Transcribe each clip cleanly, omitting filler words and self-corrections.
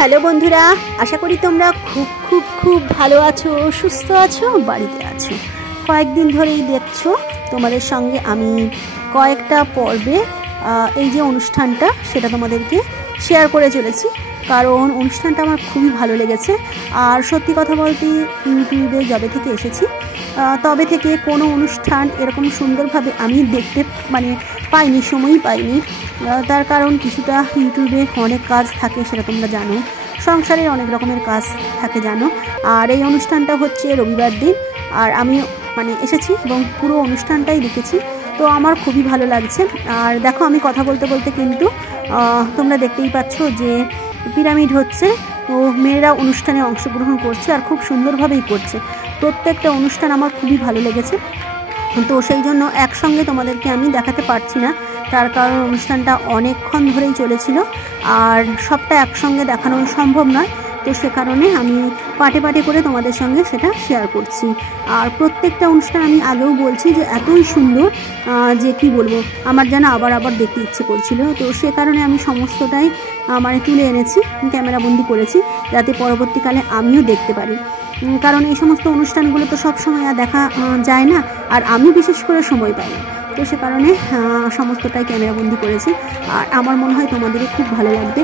Hello বন্ধুরা, আশা করি তোমরা খুব খুব খুব ভালো আছো, সুস্থ আছো, বাড়িতে আছো। কয়েকদিন ধরেই দেখছো তোমাদের সঙ্গে আমি কয়েকটা পর্বে এই যে অনুষ্ঠানটা সেটা তোমাদেরকে শেয়ার করে চলেছি, কারণ অনুষ্ঠানটা আমার খুবই ভালো লেগেছে। আর সত্যি কথা বলতে ইউটিউবে যবে থেকে এসেছি তবে থেকে কোনো অনুষ্ঠান এরকম সুন্দরভাবে আমি দেখতে পাইনি, সময়ই পাইনি। তার কারণ কিছুটা ইউটিউবে অনেক কাজ থাকে, সেটা তোমরা জানো, সংসারের অনেক রকমের কাজ থাকে জানো। আর এই অনুষ্ঠানটা হচ্ছে রবিবার দিন, আর আমি এসেছি এবং পুরো অনুষ্ঠানটাই দেখেছি, তো আমার খুবই ভালো লাগছে। আর দেখো, আমি কথা বলতে বলতে কিন্তু তোমরা দেখতেই পাচ্ছ যে পিরামিড হচ্ছে, তো মেয়েরা অনুষ্ঠানে অংশগ্রহণ করছে আর খুব সুন্দরভাবেই করছে। প্রত্যেকটা অনুষ্ঠান আমার খুবই ভালো লেগেছে, তো সেই জন্য একসঙ্গে তোমাদেরকে আমি দেখাতে পারছি না, তার কারণ অনুষ্ঠানটা অনেকক্ষণ ধরেই চলেছিল আর সবটা একসঙ্গে দেখানো সম্ভব নয়। তো সে কারণে আমি পাটে পাটে করে তোমাদের সঙ্গে সেটা শেয়ার করছি। আর প্রত্যেকটা অনুষ্ঠান আমি আগেও বলছি যে এতই সুন্দর যে কি বলবো, আমার যেন আবার আবার দেখতে ইচ্ছে করছিল। তো সে কারণে আমি সমস্তটাই তুলে এনেছি, ক্যামেরাবন্দি করেছি, যাতে পরবর্তীকালে আমিও দেখতে পারি। কারণ এই সমস্ত অনুষ্ঠানগুলো তো সব সময় আর দেখা যায় না, আর আমি বিশেষ করে সময় পাই না, তো সে কারণে সমস্তটাই ক্যামেরাবন্দি করেছি। আর আমার মনে হয় তোমাদেরও খুব ভালো লাগবে।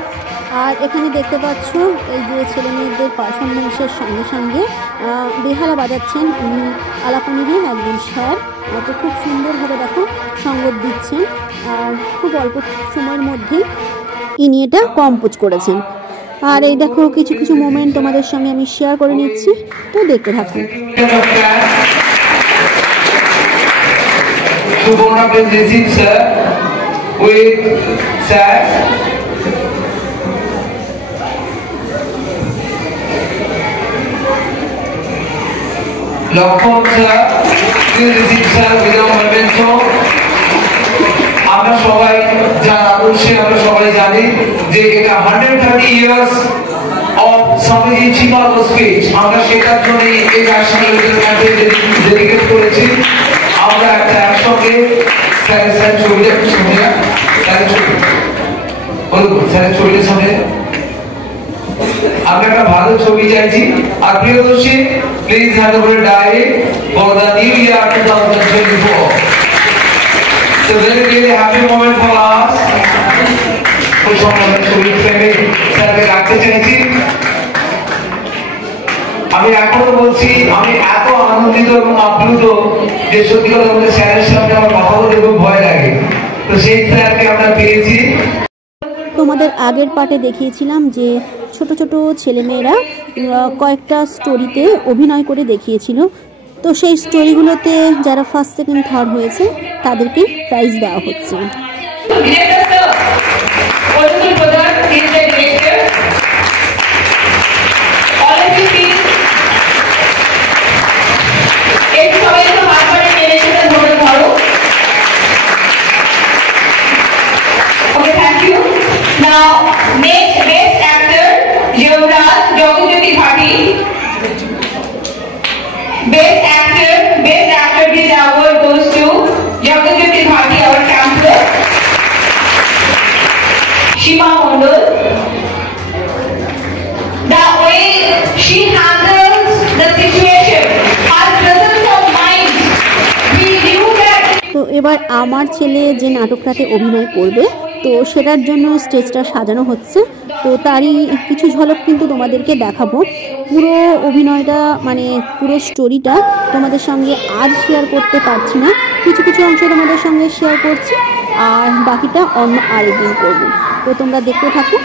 আর এখানে দেখতে পাচ্ছ এই যে ছেলে মেয়েদের পারফরমেন্সের সঙ্গে সঙ্গে বেহালা বাজাচ্ছেন উনি আলাপনিরই একজন স্যার, তো খুব সুন্দরভাবে দেখো সঙ্গত দিচ্ছেন, আর খুব অল্প সময়ের মধ্যেই ইনি এটা কম্পোজ করেছেন। আর এই দেখো কিছু কিছু মোমেন্ট তোমাদের সঙ্গে আমি শেয়ার করে নিচ্ছি, তো দেখতে থাকুন। আমরা সবাই যার আদর্শে আমরা সবাই জানি যে এটা 130 ইয়ার্স অফ স্বামীজি চিমাগো স্পিচ, আমরা সেটার জন্য এই ন্যাশনাল ডেডিকেট করেছি। আমরা একটা একসঙ্গে স্যারের ছবিটার সামনে আমরা একটা ভালো ছবি চাইছি। আর Priyadarshi, please hand over diary for the new year 2024. So very happy moment for us. খুব সুন্দর ছবি ফ্রেমে স্যারকে রাখতে চাইছি। আমি এখনো বলছি, আমি এত আনন্দিত এবং আপ্লুত যে সত্যি কথা বলতে স্যারের সামনে আমার কথা বলতে খুব ভয় লাগে, তো সেই স্যারকে আমরা পেয়েছি। তোমাদের আগের পার্টে দেখিয়েছিলাম যে ছোট ছোট ছেলেমেয়েরা কয়েকটা স্টোরিতে অভিনয় করে দেখিয়েছিল, তো সেই স্টোরিগুলোতে যারা ফার্স্ট সেকেন্ড থার্ড হয়েছে তাদেরকে প্রাইজ দেওয়া হচ্ছে। Best actor, this award goes to Jaganjyoti Bhati, our campus. Shima Mondol. The way she handles the situation, her presence of mind, we knew that. তো এবার আমার ছেলে যে নাটকটাতে অভিনয় করবে, তো সেটার জন্য স্টেজটা সাজানো হচ্ছে, তো তারই কিছু ঝলক কিন্তু তোমাদেরকে দেখাবো। পুরো অভিনয়টা পুরো স্টোরিটা তোমাদের সঙ্গে আজ শেয়ার করতে পারছি না, কিছু কিছু অংশ তোমাদের সঙ্গে শেয়ার করছি, আর বাকিটা অন্য আরেকদিন করবো, তো তোমরা দেখতে থাকো।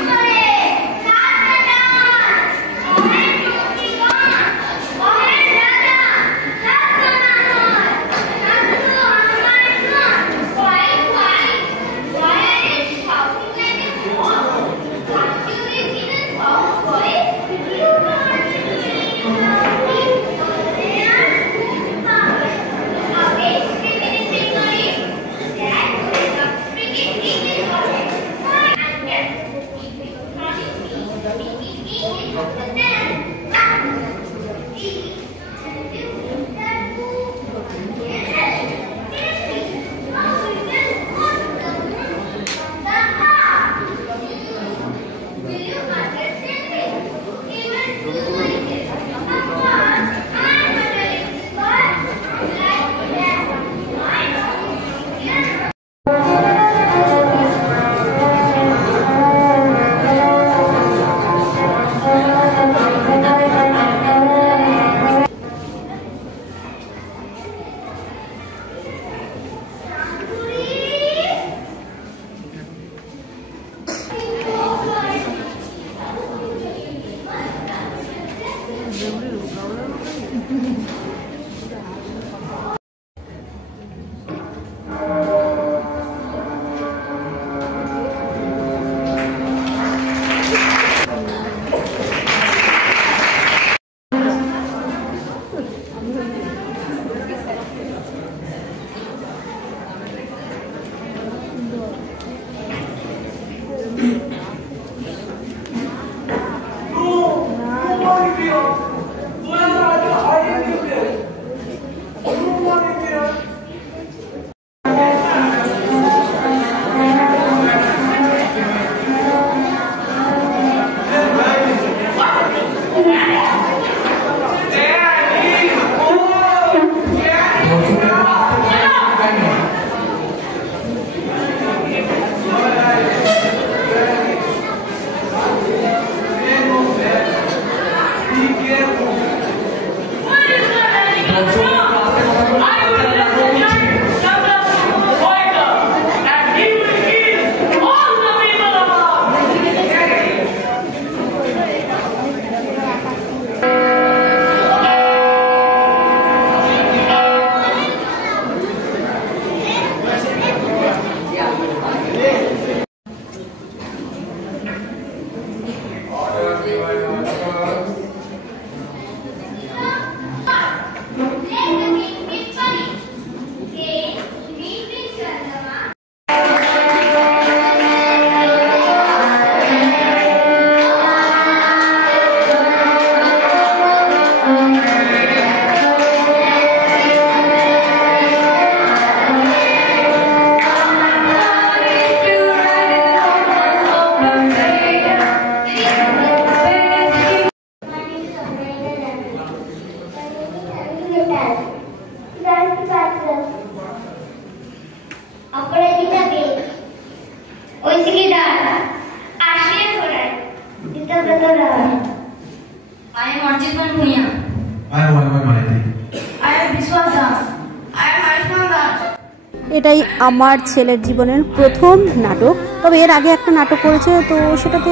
এটাই আমার ছেলের জীবনের প্রথম নাটক। তবে এর আগে একটা নাটক করেছে, তো সেটাতে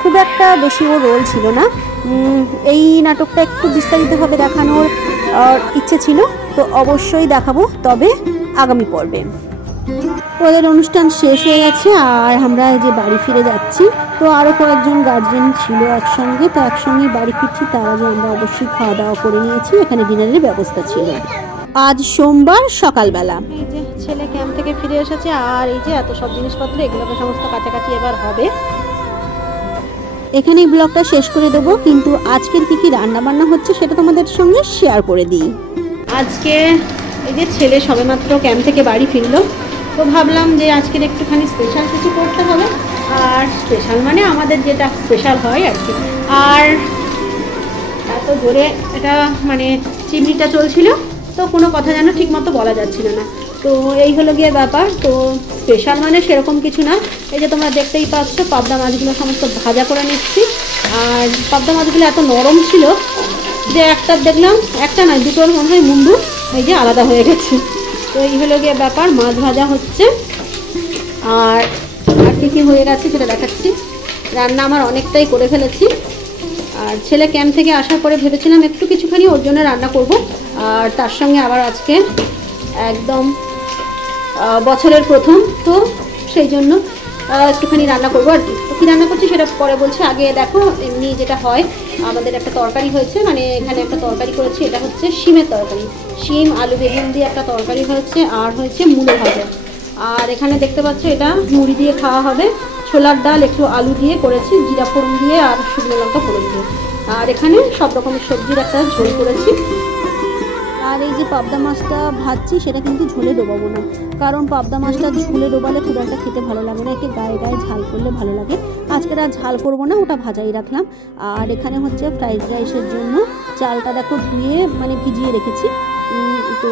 খুব একটা বেশি ওর রোল ছিল না। এই নাটকটা একটু বিস্তারিতভাবে দেখানোর ইচ্ছে ছিল, তো অবশ্যই দেখাবো, তবে আগামী পর্বে। ওদের অনুষ্ঠান শেষ হয়ে গেছে আর আমরা যে বাড়ি ফিরে যাচ্ছি। তো আরও কয়েকজন গার্জেন ছিল একসঙ্গে, তো একসঙ্গে বাড়ি ফিরছি। তার আগে আমরা অবশ্যই খাওয়া দাওয়া করে নিয়েছি, এখানে ডিনারের ব্যবস্থা ছিল। আজ সোমবার সকালবেলা এই যে ছেলে ক্যাম্প থেকে ফিরে এসেছে, আর এই যে এত সব জিনিসপত্র, এগুলোকে সমস্ত কাছাকাছি এবার হবে। এখানেই ব্লগটা শেষ করে দেবো, কিন্তু আজকের কি কি রান্না বান্না হচ্ছে সেটা তোমাদের সঙ্গে শেয়ার করে দিই। আজকে এই যে ছেলে সবেমাত্র ক্যাম্প থেকে বাড়ি ফিরলো, তো ভাবলাম যে আজকের একটুখানি স্পেশাল কিছু করতে হবে। আর স্পেশাল মানে আমাদের যেটা স্পেশাল হয় আর কি। আর এত জোরে এটা মানে চিমনিটা চলছিল, তো কোনো কথা যেন ঠিক মতো বলা যাচ্ছিল না। তো এই হলো গিয়ে ব্যাপার। তো স্পেশাল মানে সেরকম কিছু না। এই যে তোমরা দেখতেই পাচ্ছ পাবদা মাছগুলো সমস্ত ভাজা করে নিচ্ছি। আর পাবদা মাছগুলো এত নরম ছিল যে একটা দেখলাম, একটা নয় দুটোর মনে হয় মুন্ডু এই যে আলাদা হয়ে গেছে। তো এই হলো গিয়ে ব্যাপার, মাছ ভাজা হচ্ছে। আর আর কি হয়ে গেছে সেটা দেখাচ্ছি। রান্না আমার অনেকটাই করে ফেলেছি। আর ছেলে ক্যাম্প থেকে আসার পরে ভেবেছিলাম একটু কিছুখানি ওর জন্য রান্না করব। আর তার সঙ্গে আবার আজকে একদম বছরের প্রথম, তো সেই জন্য একটুখানি রান্না করবো আর কি। তো কী রান্না করছি সেটা পরে বলছি। আগে দেখো এমনি যেটা হয়, আমাদের একটা তরকারি হয়েছে, মানে এখানে একটা তরকারি করেছি, এটা হচ্ছে শিমের তরকারি। শিম আলু বেগুন দিয়ে একটা তরকারি হয়েছে, আর হয়েছে মূলো ভাজা। আর এখানে দেখতে পাচ্ছ এটা মুড়ি দিয়ে খাওয়া হবে। ছোলার ডাল একটু আলু দিয়ে করেছি, জিরা ফোড়ন দিয়ে আর শুকনো লঙ্কা ফোড়ন দিয়ে। আর এখানে সব রকমের সবজির একটা ঝোল করেছি। আর এই যে পাবদা মাছটা ভাজছি সেটা কিন্তু ঝোলে ডোবাবো না, কারণ পাবদা মাছটা ঝোলে ডোবালে খুব একটা খেতে ভালো লাগে না, একে গায়ে গায়ে ঝাল করলে ভালো লাগে। আজকে আর ঝাল করবো না, ওটা ভাজাই রাখলাম। আর এখানে হচ্ছে ফ্রাইড রাইসের জন্য চালটা দেখো ধুয়ে মানে ভিজিয়ে রেখেছি, তো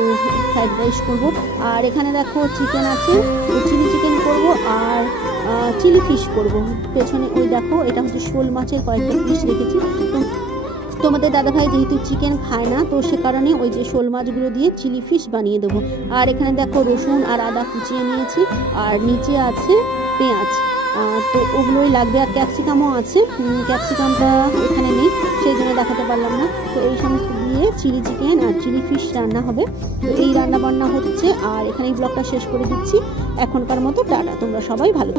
ফ্রাইড রাইস করবো। আর এখানে দেখো চিকেন আছে, চিলি চিকেন করবো আর চিলি ফিশ করবো। পেছনে ওই দেখো এটা হচ্ছে শোল মাছের কয়েকটা পিস রেখেছি। তো তোমাদের দাদাভাই যেহেতু চিকেন খায় না, তো সে কারণে ওই যে শোল মাছগুলো দিয়ে চিলি ফিশ বানিয়ে দেবো। আর এখানে দেখো রসুন আর আদা কুচিয়ে নিয়েছি, আর নিচে আছে পেঁয়াজ, তো ওগুলোই লাগবে। আর ক্যাপসিকামও আছে, ক্যাপসিকামটা এখানে নেই সেই জন্য দেখাতে পারলাম না। তো এই সমস্ত দিয়ে চিলি চিকেন আর চিলি ফিশ রান্না হবে। তো এই রান্না বান্না হচ্ছে। আর এখানে এই ব্লগটা শেষ করে দিচ্ছি এখনকার মতো। টাটা, তোমরা সবাই ভালো।